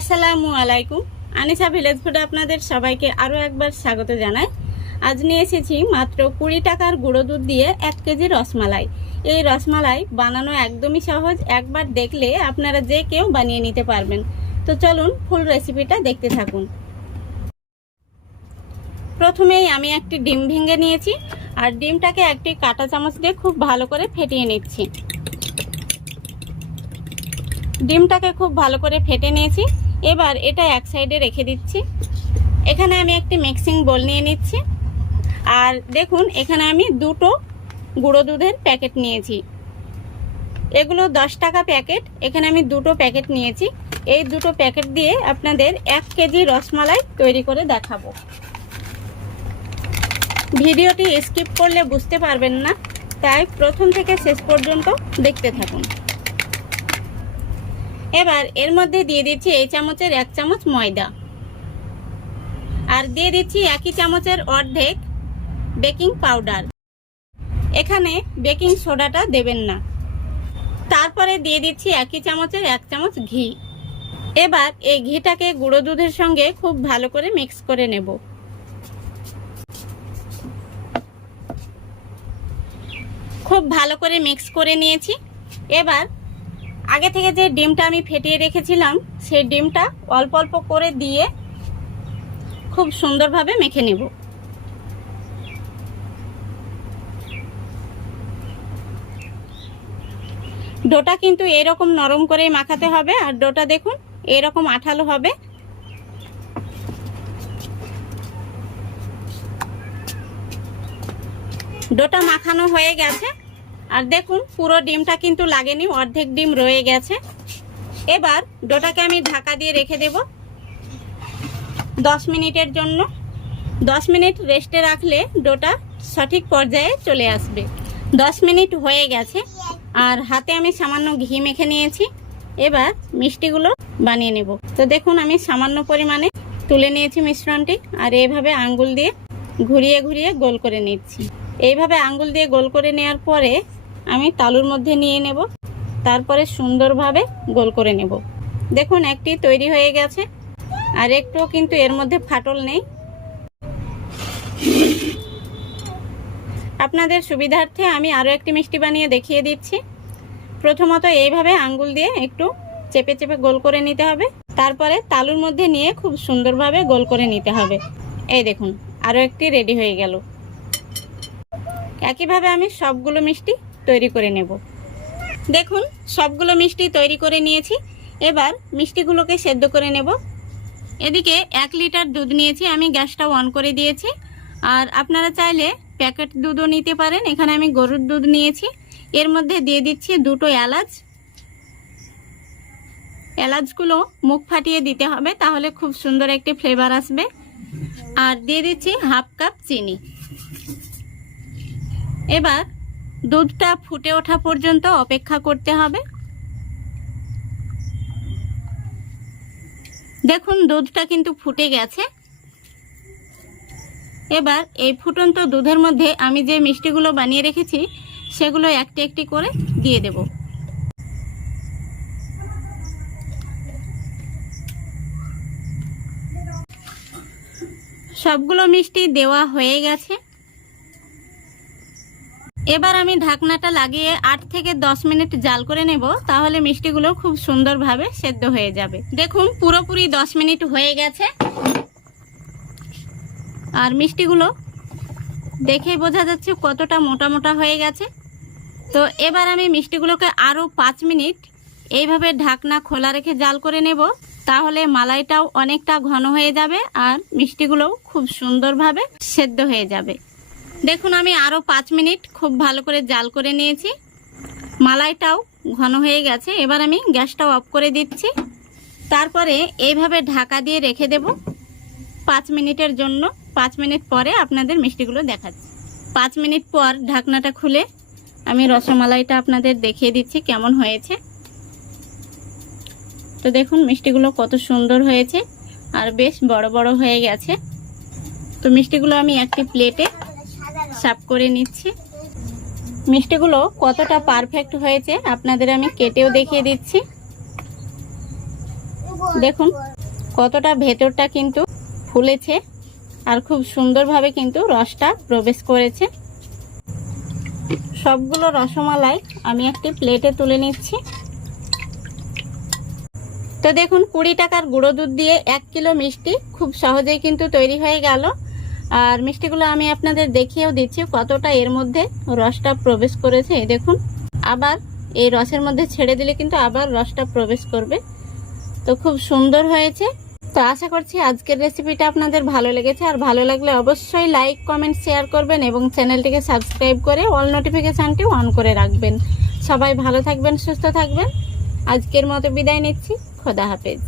আসসালামু আলাইকুম। আনিশা ভিলেজ ফুডে আপনাদের সবাইকে আরও একবার স্বাগত জানাই। আজ নিয়ে এসেছি মাত্র 20 টাকার গুঁড়ো দুধ দিয়ে 1 কেজি রসমালাই। এই রসমালাই বানানো একদমই সহজ, একবার দেখলে আপনারা যে কেউ বানিয়ে নিতে পারবেন। তো চলুন ফুল রেসিপিটা দেখতে থাকুন। প্রথমেই আমি একটি ডিম ভেঙে নিয়েছি আর ডিমটাকে একটি কাঁটা চামচ দিয়ে খুব ভালো করে ফেটিয়ে নিচ্ছি। ডিমটাকে খুব ভালো করে ফেটে নিয়েছি। এবার এটা এক সাইডে রেখে দিচ্ছি। এখানে আমি একটি মিক্সিং বোল নিয়ে নিচ্ছি আর দেখুন এখানে আমি দুটো গুঁড়ো দুধের প্যাকেট নিয়েছি। এগুলো 10 টাকা প্যাকেট। এখানে আমি দুটো প্যাকেট নিয়েছি। এই দুটো প্যাকেট দিয়ে আপনাদের 1 কেজি রসমালাই তৈরি করে দেখাবো। ভিডিওটি স্কিপ করলে বুঝতে পারবেন না, তাই প্রথম থেকে শেষ পর্যন্ত দেখতে থাকুন। এবার এর মধ্যে দিয়ে দিচ্ছি এই চামচের 1 চামচ ময়দা আর দিয়ে দিচ্ছি একই চামচের অর্ধেক বেকিং পাউডার। এখানে বেকিং সোডাটা দেবেন না। তারপরে দিয়ে দিচ্ছি একই চামচের 1 চামচ ঘি। এবার এই ঘিটাকে গুঁড়ো দুধের সঙ্গে খুব ভালো করে মিক্স করে নেব। খুব ভালো করে মিক্স করে নিয়েছি। এবার আগে থেকে যে ডিমটা আমি ফেটিয়ে রেখেছিলাম সেই ডিমটা অল্প অল্প করে দিয়ে খুব সুন্দরভাবে মেখে নেব। ডোটা কিন্তু এরকম নরম করেই মাখাতে হবে আর ডোটা দেখুন এরকম আঠালো হবে। ডোটা মাখানো হয়ে গেছে আর দেখুন পুরো ডিমটা কিন্তু লাগেনি, অর্ধেক ডিম রয়ে গেছে। এবার ডোটাকে আমি ঢাকা দিয়ে রেখে দেব 10 মিনিটের জন্য। 10 মিনিট রেস্টে রাখলে ডোটা সঠিক পর্যায়ে চলে আসবে। 10 মিনিট হয়ে গেছে আর হাতে আমি সামান্য ঘি মেখে নিয়েছি। এবার মিষ্টিগুলো বানিয়ে নেব। তো দেখুন আমি সামান্য পরিমাণে তুলে নিয়েছি মিশ্রণটি আর এইভাবে আঙ্গুল দিয়ে ঘুরিয়ে ঘুরিয়ে গোল করে নিচ্ছি। এইভাবে আঙ্গুল দিয়ে গোল করে নেওয়ার পরে আমি তালুর মধ্যে নিয়ে নেব, তারপরে সুন্দরভাবে গোল করে নেব। দেখুন একটি তৈরি হয়ে গেছে আর একটুও কিন্তু এর মধ্যে ফাটল নেই। আপনাদের সুবিধার্থে আমি আরও একটি মিষ্টি বানিয়ে দেখিয়ে দিচ্ছি। প্রথমত এইভাবে আঙ্গুল দিয়ে একটু চেপে চেপে গোল করে নিতে হবে, তারপরে তালুর মধ্যে নিয়ে খুব সুন্দরভাবে গোল করে নিতে হবে। এই দেখুন আরও একটি রেডি হয়ে গেল। একইভাবে আমি সবগুলো মিষ্টি তৈরি করে নেব। দেখুন সবগুলো মিষ্টি তৈরি করে নিয়েছি। এবার মিষ্টিগুলোকে সেদ্ধ করে নেব। এদিকে 1 লিটার দুধ নিয়েছি, আমি গ্যাসটা অন করে দিয়েছি। আর আপনারা চাইলে প্যাকেট দুধও নিতে পারেন। এখানে আমি গরুর দুধ নিয়েছি। এর মধ্যে দিয়ে দিচ্ছি দুটো এলাচ। এলাচগুলো মুখ ফাটিয়ে দিতে হবে, তাহলে খুব সুন্দর একটি ফ্লেভার আসবে। আর দিয়ে দিচ্ছি 1/2 কাপ চিনি। এবার দুধটা ফুটে ওঠা পর্যন্ত অপেক্ষা করতে হবে। দেখুন দুধটা কিন্তু ফুটে গেছে। এবার এই ফুটন্ত দুধের মধ্যে আমি যে মিষ্টিগুলো বানিয়ে রেখেছি সেগুলো একটি একটি করে দিয়ে দেব। সবগুলো মিষ্টি দেওয়া হয়ে গেছে। এবার আমি ঢাকনাটা লাগিয়ে 8 থেকে 10 মিনিট জাল করে নেব, তাহলে মিষ্টিগুলো খুব সুন্দরভাবে সেদ্ধ হয়ে যাবে। দেখুন পুরোপুরি 10 মিনিট হয়ে গেছে আর মিষ্টিগুলো দেখেই বোঝা যাচ্ছে কতটা মোটা মোটা হয়ে গেছে। তো এবার আমি মিষ্টিগুলোকে আরও 5 মিনিট এইভাবে ঢাকনা খোলা রেখে জাল করে নেব, তাহলে মালাইটাও অনেকটা ঘন হয়ে যাবে আর মিষ্টিগুলোও খুব সুন্দরভাবে সেদ্ধ হয়ে যাবে। দেখুন আমি আরও 5 মিনিট খুব ভালো করে জাল করে নিয়েছি। মালাইটাও ঘন হয়ে গেছে। এবার আমি গ্যাসটাও অফ করে দিচ্ছি। তারপরে এইভাবে ঢাকা দিয়ে রেখে দেব 5 মিনিটের জন্য। 5 মিনিট পরে আপনাদের মিষ্টিগুলো দেখাচ্ছি। 5 মিনিট পর ঢাকনাটা খুলে আমি রসমালাইটা আপনাদের দেখিয়ে দিচ্ছি কেমন হয়েছে। তো দেখুন মিষ্টিগুলো কত সুন্দর হয়েছে আর বেশ বড় বড় হয়ে গেছে। তো মিষ্টিগুলো আমি একটি প্লেটে সার্ভ করে নিচ্ছি। মিষ্টিগুলো কতটা পারফেক্ট হয়েছে আপনাদের আমি কেটেও দেখিয়ে দিচ্ছি। দেখুন কতটা ভেতরটা কিন্তু ফুলেছে আর খুব সুন্দরভাবে কিন্তু রসটা প্রবেশ করেছে। সবগুলো রসমালাই আমি একটি প্লেটে তুলে নিচ্ছি। তো দেখুন 20 টাকার গুঁড়ো দুধ দিয়ে 1 কিলো মিষ্টি খুব সহজেই কিন্তু তৈরি হয়ে গেল। আর মিষ্টিগুলো আমি আপনাদের দেখিয়েও দিচ্ছি কতটা এর মধ্যে রসটা প্রবেশ করেছে। এই দেখুন, আবার এই রসের মধ্যে ছেড়ে দিলে কিন্তু আবার রসটা প্রবেশ করবে। তো খুব সুন্দর হয়েছে। তো আশা করছি আজকের রেসিপিটা আপনাদের ভালো লেগেছে। আর ভালো লাগলে অবশ্যই লাইক, কমেন্ট, শেয়ার করবেন এবং চ্যানেলটিকে সাবস্ক্রাইব করে অল নোটিফিকেশানটি অন করে রাখবেন। সবাই ভালো থাকবেন, সুস্থ থাকবেন। আজকের মতো বিদায় নিচ্ছি। খোদা হাফেজ।